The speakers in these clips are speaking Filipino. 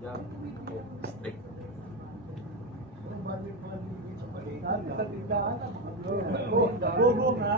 Jump. Stick. Bobo nga. Bobo nga.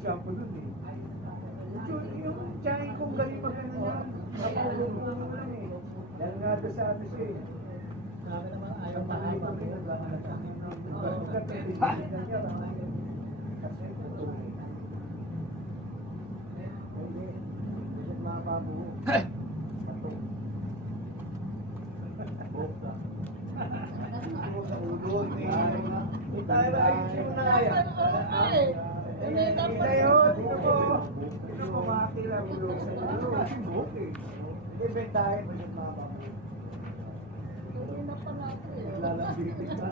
Shampoo dun eh. Yung tiyahin kong galing maganda yan. Napulong ko lang eh. Dahil nga doon sa ano siya eh. Sabi naman ayaw na ayaw kami tayo ba ayusin mo na kaya? Hindi yun, ito po makakila mo yung sa iyo. Okay. Hindi tayo ba yung mama mo? Lalambipin ka.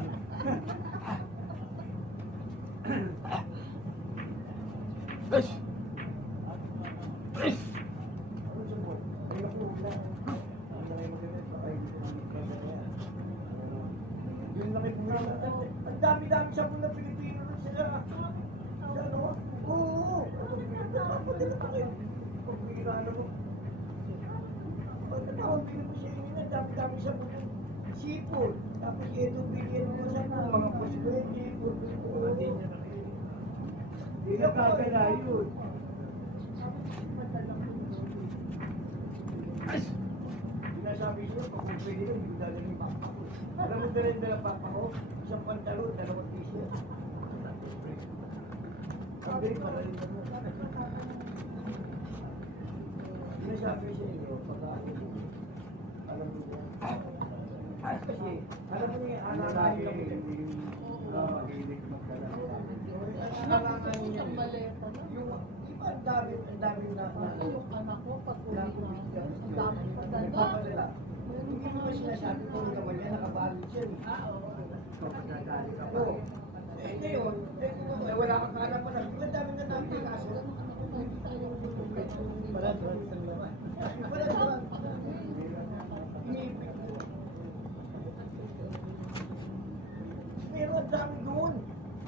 Yun lang ito. Ang dami-dami siya kung na Pilipino nun sila. Ano? Oo. Ako din ako kayo. Pag may ano mo. Pag natawag mo siya yun, ang dami-dami siya kung sipol. Tapos ito, bigyan mo sa mga posible sipol. Hindi na kagala yun. Sinasabi siya, pag pwede yun, hindi dala yung papa ko. Alam mo dala papa ko, isang pantalon, dalawang t-shirt. Sabi, paraling na mo. Sinasabi siya inyo, pag-aano siya. Alam mo niya. Kasi, alam mo niya, anak niya yung mahilig magdala. Anak niya yung ang dami na Yung anak ko, patuloy na. Ang dami nagpapadala. Hindi mo ba sinasabi ko naman niya, nakabalot siya. Oo. Eh, ngayon, wala kang kahanap pa na. Ang dami na namin yung kaso. Wala doon. Wala doon. Pero ang dami doon.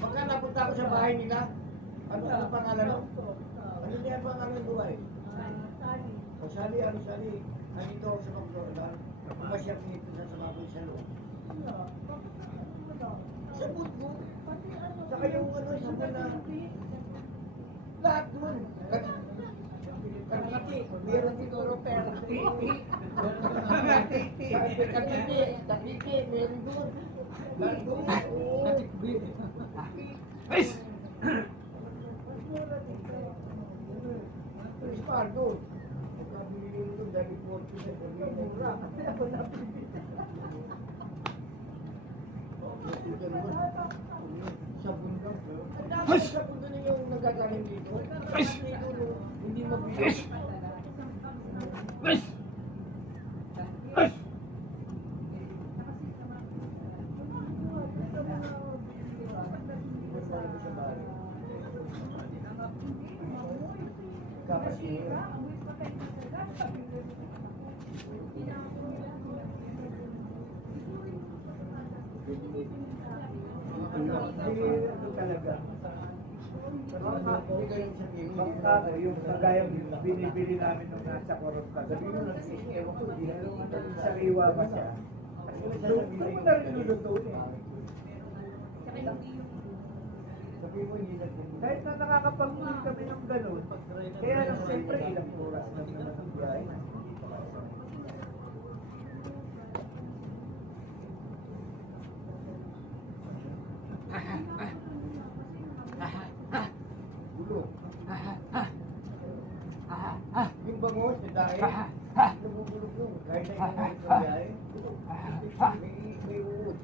Pagka napunta ako sa bahay nila, ano pangalan no? Ano niya ang pangalan buhay? Sali. O Sali, ano Sali? Nandito ako sa Magdorlan. Pumasyak nito sa baboy sa loob. Sa budgo. Saka yung ano, yung na... Lahat doon. Katiti. Meron siguro pera. Katiti. Katiti. Meron doon. Lahat doon. Nice! Pardo. Nagkabili nito dahil 40 sa mura. Kasi ako napili. Sabon lang. Ang dami sabon doon yung nagagaling dito. Hindi mabili. Nice! Nice! Ito talaga. Bangka, yung kagaya binibili namin nung nasa Corona. Sabi mo lang, ewan ko, di alam mo sariwa ba siya? Sabi mo na rin lulutuin. Sabi mo, hindi na. Kahit na nakakapag-uwi kami ng gano'n, kaya lang siyempre ilang oras na naman ang biyahe. Gulo. Yung bangos, dahil nabubulog yung kahit na yung biyahe, may uod.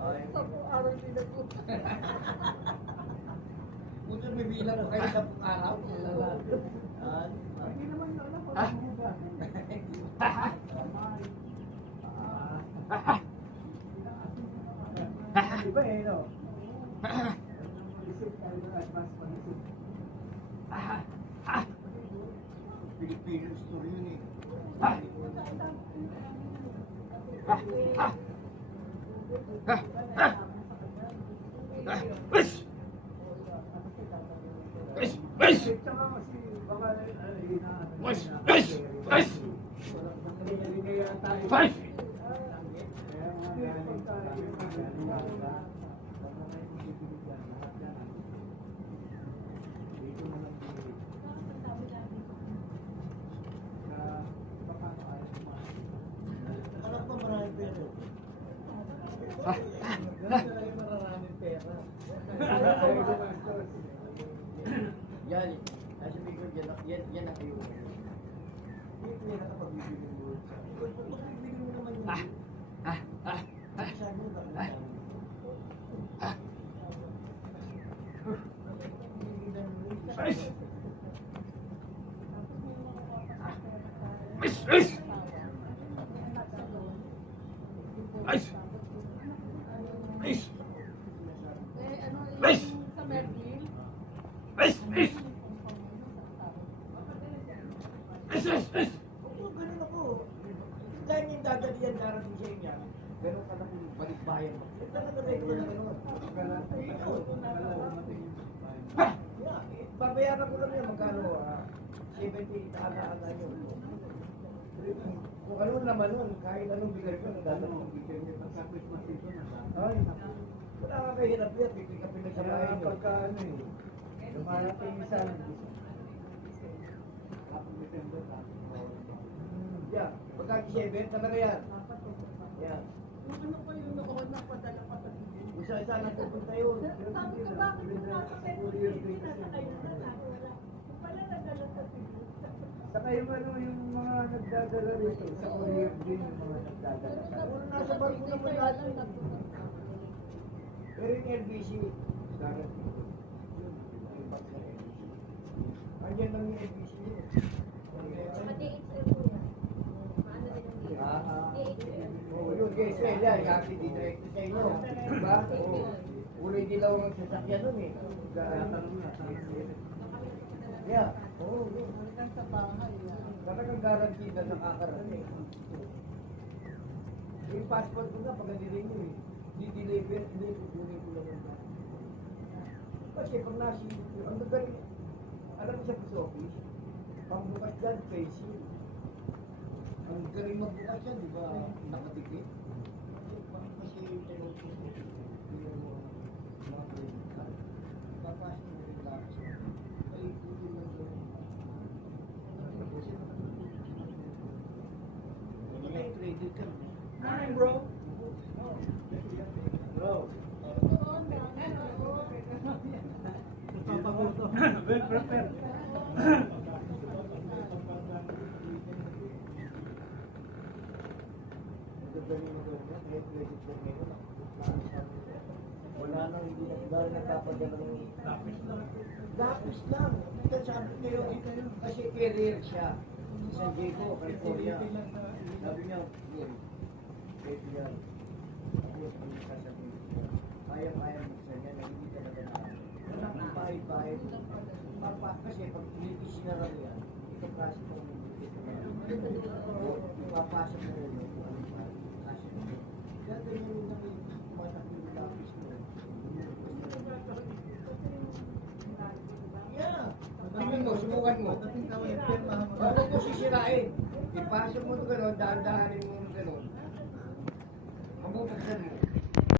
Ay, Sa araw dinagot. buti may bilang ko kayo sa araw. Hindi naman na alam pag humuga. Iba eh, no? Isip tayo ng advance pag-isip. Filipino story yun eh. Tsaka kasi baka kaya tayo. Kaya mga dito na lang Anak mo maraming pera. Maraming pera. Yan. Kasi bigod yan ang kayo. Hindi pera ka pagbibili mo. Pagbibili mo naman yun. Sabi mo ba? Eh, ano yung sa Merville? Oo, ganun ako. Dahil yung dadalian darating sa inyo. Ganun ka na kung balikbayan mo. Talaga na ito na ganun. Yeah, babayaran ko lang yan. Magkano? 70 taala yun. Kung ano naman nun, kahit anong bigay ko, nagdadala ng bigay niya. Sa Christmas season na. Ay, wala ka kahirap yan. Bigay ka pinagsamahin Kaya nyo. pagka ano eh, dumarating isa ng tapos December tapos Yeah, pagka 7, talaga yan. Yan. Yung ano ko yung noon napadala pa sa Isa-isa na pupunta yun. Sabi ko, bakit yung nasa Merville, nasa kayo na sabi wala. Kung pala nadala sa Cebu. saka yung ano yung mga nagdadala rito sa Korea din yung mga nagdadala. Nasa barko naman natin. Pero yung LBC, Darating. andyan lang yung LBC yun. Oo, yun, guys, yan, kasi dinirect sa inyo. Diba? Oo. Ulay dilaw ng sasakyan nun eh. Kaya tanong na sa Yeah, oo, yun. Balikan sa bahay. Talagang guaranteed na nakakarating. Yung passport ko nga, pag nilay nyo eh. Di-deliver, hindi kukunin ko lang yung kasi pag nasilip yun, ang galing, alam mo sa post office, pangbukas dyan, pencil. Ang galing magbukas yan, di ba, nakatikit? Kasi yung tenor ko, yung mga credit card, papasok mo rin lang. Ay, hindi lang doon. May credit card. Morning, bro. Bro. well prepared. Wala nang hindi na dahil nagpapadala ng lapis lang. Kasi sabi niyo, kasi career siya. Sa San Diego, California. Sabi niya, yun. Pwede yan. Tapos ang sasabihin niya, kaya-kaya buksan yan na hindi talaga na. Wala kang bahay-bahay. Kasi pag pinipis na lang yan, ito kasi kung ipapasok mo yun kung ano pa. Kasi kaya ganyan yung tumatak yung lapis mo. Yeah. Tingnan mo, subukan mo. Bago mo sisirain. Ipasok mo ito gano'n, daan-daanin mo ito gano'n. Mabubuksan mo.